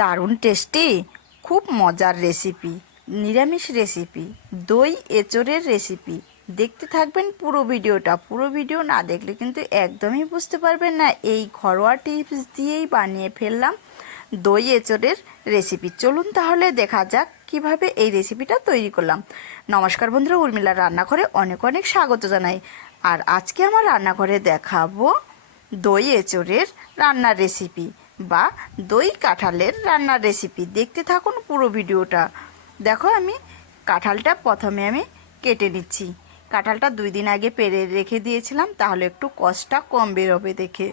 দারুণ টেস্টি, খুব মজার রেসিপি নিরামিষ রেসিপি দই এঁচড়ের রেসিপি দেখতে থাকবেন পুরো ভিডিওটা। পুরো ভিডিও না দেখলে কিন্তু একদমই বুঝতে পারবেন না। এই ঘরোয়া টিপস দিয়েই বানিয়ে ফেললাম দই এঁচড়ের রেসিপি চলুন তাহলে দেখা যাক কীভাবে এই রেসিপিটা তৈরি করলাম। নমস্কার বন্ধুরা উর্মিলা রান্নাঘরে অনেক অনেক স্বাগত জানাই। আর আজকে আমার রান্নাঘরে দেখাবো দই এঁচড়ের রান্নার রেসিপি বা দই কাঁঠালের রান্নার রেসিপি দেখতে থাকুন পুরো ভিডিওটা। দেখো আমি কাঁঠালটা প্রথমে আমি কেটে নিচ্ছি। কাঁঠালটা দুই দিন আগে পেরে রেখে দিয়েছিলাম, তাহলে একটু কষ্টটা কম বেরোবে দেখে।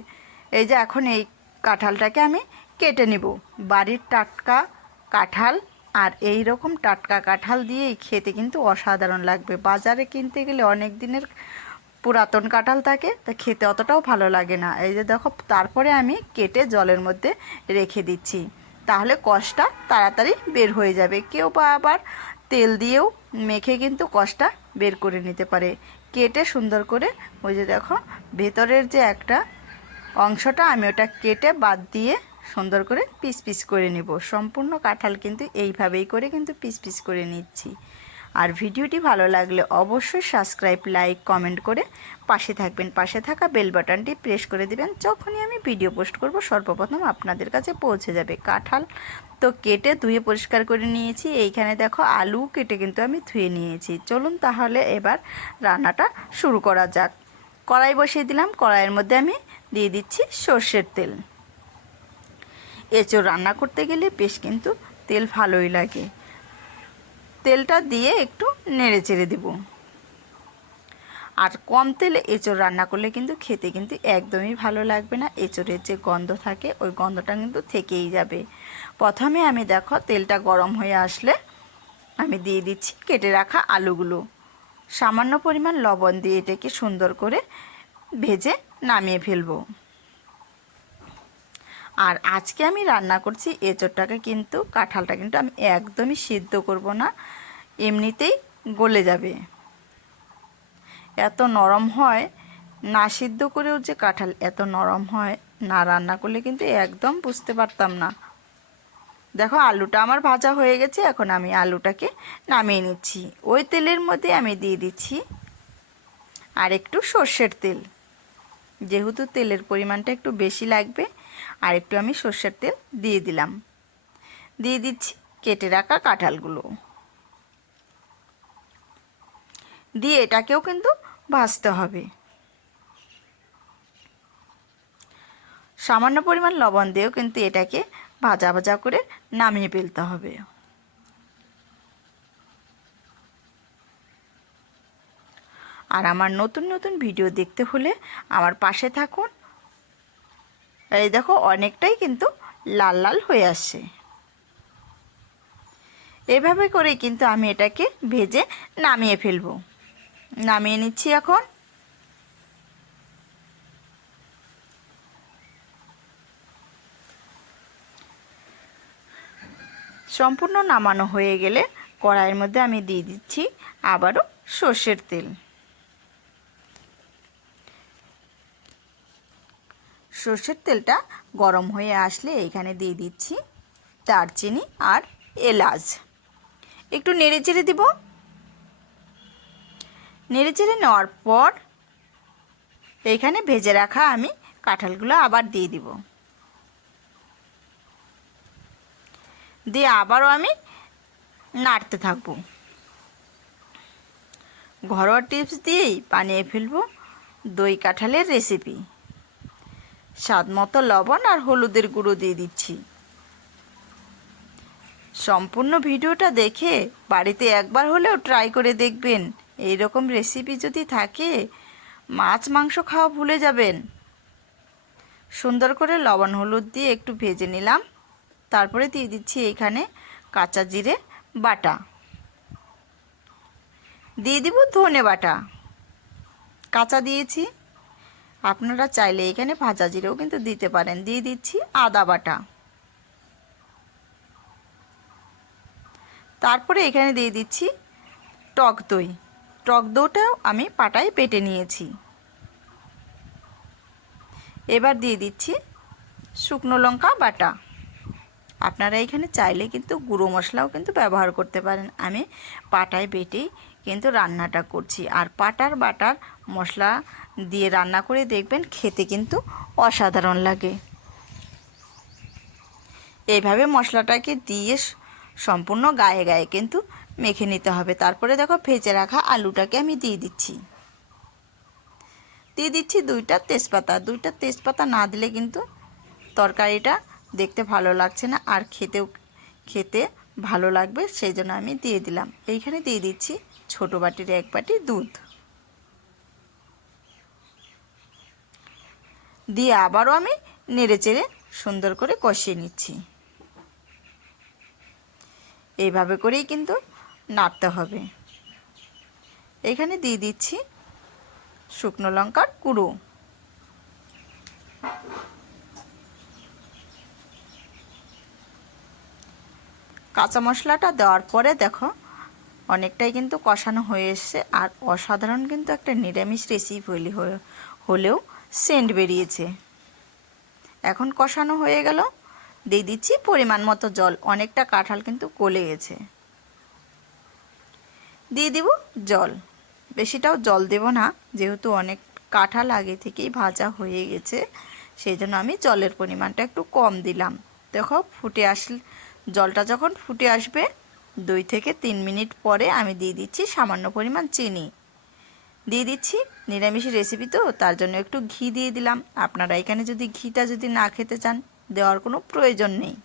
এই যে এখন এই কাঁঠালটাকে আমি কেটে নেব। বাড়ির টাটকা কাঁঠাল আর এই রকম টাটকা কাঁঠাল দিয়েই খেতে কিন্তু অসাধারণ লাগবে। বাজারে কিনতে গেলে অনেক দিনের পুরাতন কাঁঠাল থাকে, তা খেতে অতটাও ভালো লাগে না। এই যে দেখো, তারপরে আমি কেটে জলের মধ্যে রেখে দিচ্ছি। তাহলে কষটা তাড়াতাড়ি বের হয়ে যাবে। কেউ বা আবার তেল দিয়েও মেখে কিন্তু কষটা বের করে নিতে পারে। কেটে সুন্দর করে ওই যে দেখো, ভেতরের যে একটা অংশটা, আমি ওটা কেটে বাদ দিয়ে সুন্দর করে পিস পিস করে নিব। সম্পূর্ণ কাঁঠাল কিন্তু এইভাবেই করে কিন্তু পিস পিস করে নিচ্ছি। আর ভিডিওটি ভালো লাগলে অবশ্যই সাবস্ক্রাইব, লাইক, কমেন্ট করে পাশে থাকবেন। পাশে থাকা বেল বাটনটি প্রেস করে দিবেন, যখনই আমি ভিডিও পোস্ট করব, সর্বপ্রথম আপনাদের কাছে পৌঁছে যাবে। কাঁঠাল তো কেটে ধুয়ে পরিষ্কার করে নিয়েছি। এইখানে দেখো আলু কেটে কিন্তু আমি ধুয়ে নিয়েছি। চলুন তাহলে এবার রান্নাটা শুরু করা যাক। কড়াই বসিয়ে দিলাম। কড়াইয়ের মধ্যে আমি দিয়ে দিচ্ছি সর্ষের তেল। এঁচড় রান্না করতে গেলে বেশ কিন্তু তেল ভালোই লাগে। তেলটা দিয়ে একটু নেড়ে চেড়ে দেব। আর কম তেলে এঁচড় রান্না করলে কিন্তু খেতে কিন্তু একদমই ভালো লাগবে না। এঁচড়ের যে গন্ধ থাকে, ওই গন্ধটা কিন্তু থেকেই যাবে। প্রথমে আমি দেখো তেলটা গরম হয়ে আসলে আমি দিয়ে দিচ্ছি কেটে রাখা আলুগুলো। সামান্য পরিমাণ লবণ দিয়ে এটাকে সুন্দর করে ভেজে নামিয়ে ফেলব। আর আজকে আমি রান্না করছি এঁচড়টাকে কিন্তু কাঁঠালটা কিন্তু আমি একদমই সিদ্ধ করব না। এমনিতেই গলে যাবে। এত নরম হয়, না সিদ্ধ করেও যে কাঁঠাল এত নরম হয়, না রান্না করলে কিন্তু একদম বুঝতে পারতাম না। দেখো, আলুটা আমার ভাজা হয়ে গেছে, এখন আমি আলুটাকে নামিয়ে নিচ্ছি। ওই তেলের মধ্যে আমি দিয়ে দিচ্ছি আর একটু সর্ষের তেল। যেহেতু তেলের পরিমাণটা একটু বেশি লাগবে, আর একটু আমি সর্ষের তেল দিয়ে দিলাম। দিয়ে দিচ্ছি কেটে রাখা কাঁঠালগুলো। দিয়ে এটাকেও কিন্তু ভাজতে হবে। সামান্য পরিমাণ লবণ দিয়েও কিন্তু এটাকে ভাজা ভাজা করে নামিয়ে ফেলতে হবে। আর আমার নতুন নতুন ভিডিও দেখতে হলে আমার পাশে থাকুন। এই দেখো অনেকটাই কিন্তু লাল লাল হয়ে আসছে। এভাবে করে কিন্তু আমি এটাকে ভেজে নামিয়ে ফেলব। নামিয়ে নিচ্ছি এখন। সম্পূর্ণ নামানো হয়ে গেলে কড়াইয়ের মধ্যে আমি দিয়ে দিচ্ছি আবারও সর্ষের তেল। সর্ষের তেলটা গরম হয়ে আসলে এখানে দিয়ে দিচ্ছি দারচিনি আর এলাচ। একটু নেড়ে চেড়ে দিব। নেড়ে চেড়ে নেওয়ার পর এইখানে ভেজে রাখা আমি কাঁঠালগুলো আবার দিয়ে দিব। দিয়ে আবারও আমি নাড়তে থাকব। ঘরোয়া টিপস দিয়েই বানিয়ে ফেলব দই কাঁঠালের রেসিপি স্বাদ মতো লবণ আর হলুদের গুঁড়ো দিয়ে দিচ্ছি। সম্পূর্ণ ভিডিওটা দেখে বাড়িতে একবার হলেও ট্রাই করে দেখবেন। এই রকম রেসিপি যদি থাকে, মাছ, মাংস খাওয়া ভুলে যাবেন। সুন্দর করে লবণ, হলুদ দিয়ে একটু ভেজে নিলাম। তারপরে দিয়ে দিচ্ছি এইখানে কাঁচা জিরে বাটা। দিয়ে দিব ধনে বাটা। কাঁচা দিয়েছি। আপনারা চাইলে এখানে ভাজা জিরেও কিন্তু দিতে পারেন। দিয়ে দিচ্ছি আদা বাটা। তারপরে এখানে দিয়ে দিচ্ছি টক দই। টক দইটাও আমি পাটায় পেটে নিয়েছি। এবার দিয়ে দিচ্ছি শুকনো লঙ্কা বাটা। আপনারা এখানে চাইলে কিন্তু গুঁড়ো মশলাও কিন্তু ব্যবহার করতে পারেন। আমি পাটায় বেটেই কিন্তু রান্নাটা করছি। আর পাটার বাটার মশলা দিয়ে রান্না করে দেখবেন খেতে কিন্তু অসাধারণ লাগে। এইভাবে মশলাটাকে দিয়ে সম্পূর্ণ গায়ে গায়ে কিন্তু মেখে নিতে হবে। তারপরে দেখো ভেজে রাখা আলুটাকে আমি দিয়ে দিচ্ছি। দিয়ে দিচ্ছি দুইটা তেজপাতা। দুইটা তেজপাতা না দিলে কিন্তু তরকারিটা দেখতে ভালো লাগছে না আর খেতেও, খেতে ভালো লাগবে, সেই জন্য আমি দিয়ে দিলাম। এইখানে দিয়ে দিচ্ছি ছোটো বাটির এক বাটি দুধ। দিয়ে আবারও আমি নেড়ে চেড়ে সুন্দর করে কষিয়ে নিচ্ছি। এইভাবে করেই কিন্তু নাড়তে হবে। এখানে দিয়ে দিচ্ছি শুকনো লঙ্কার গুঁড়ো। কাঁচা মশলাটা দেওয়ার পরে দেখো, অনেকটাই কিন্তু কষানো হয়ে এসছে আর অসাধারণ কিন্তু একটা নিরামিষ রেসিপি হলেও সেন্ট বেরিয়েছে। এখন কষানো হয়ে গেল। দিয়ে দিচ্ছি পরিমাণ মতো জল, অনেকটা কাঁঠাল কিন্তু গলে গেছে। দিয়ে দিব জল। বেশিটাও জল দেব না, যেহেতু অনেক কাঁঠাল আগে থেকেই ভাজা হয়ে গেছে, সেই জন্য আমি জলের পরিমাণটা একটু কম দিলাম। দেখো ফুটে আসলে, জলটা যখন ফুটে আসবে, দুই থেকে তিন মিনিট পরে আমি দিয়ে দিচ্ছি সামান্য পরিমাণ চিনি। দিয়ে দিচ্ছি নিরামিষ রেসিপি তো, তার জন্য একটু ঘি দিয়ে দিলাম। আপনারা এখানে যদি ঘিটা যদি না খেতে চান, দেওয়ার কোনো প্রয়োজন নেই।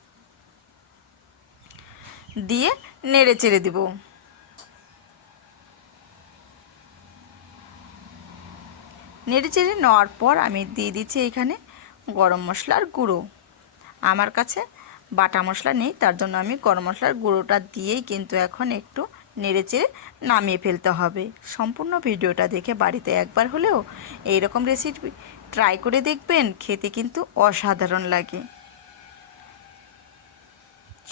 দিয়ে নেড়ে চেড়ে দিব। নেড়ে চেড়ে নেওয়ার পর আমি দিয়ে দিচ্ছি এখানে গরম মশলার গুঁড়ো। আমার কাছে বাটা মশলা নেই, তার জন্য আমি গরম মশলার গুঁড়োটা দিয়েই কিন্তু এখন একটু নেড়ে চেড়ে নামিয়ে ফেলতে হবে। সম্পূর্ণ ভিডিওটা দেখে বাড়িতে একবার হলেও এইরকম রেসিপি ট্রাই করে দেখবেন, খেতে কিন্তু অসাধারণ লাগে।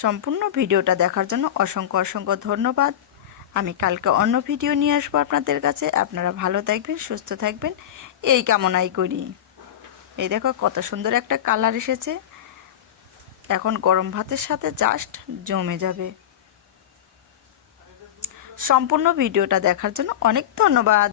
সম্পূর্ণ ভিডিওটা দেখার জন্য অসংখ্য অসংখ্য ধন্যবাদ। আমি কালকে অন্য ভিডিও নিয়ে আসব আপনাদের কাছে। আপনারা ভালো থাকবেন, সুস্থ থাকবেন। এই কামনাই করি। এই দেখো কত সুন্দর একটা কালার এসেছে। এখন গরম ভাতের সাথে জাস্ট জমে যাবে। সম্পূর্ণ ভিডিওটা দেখার জন্য অনেক ধন্যবাদ।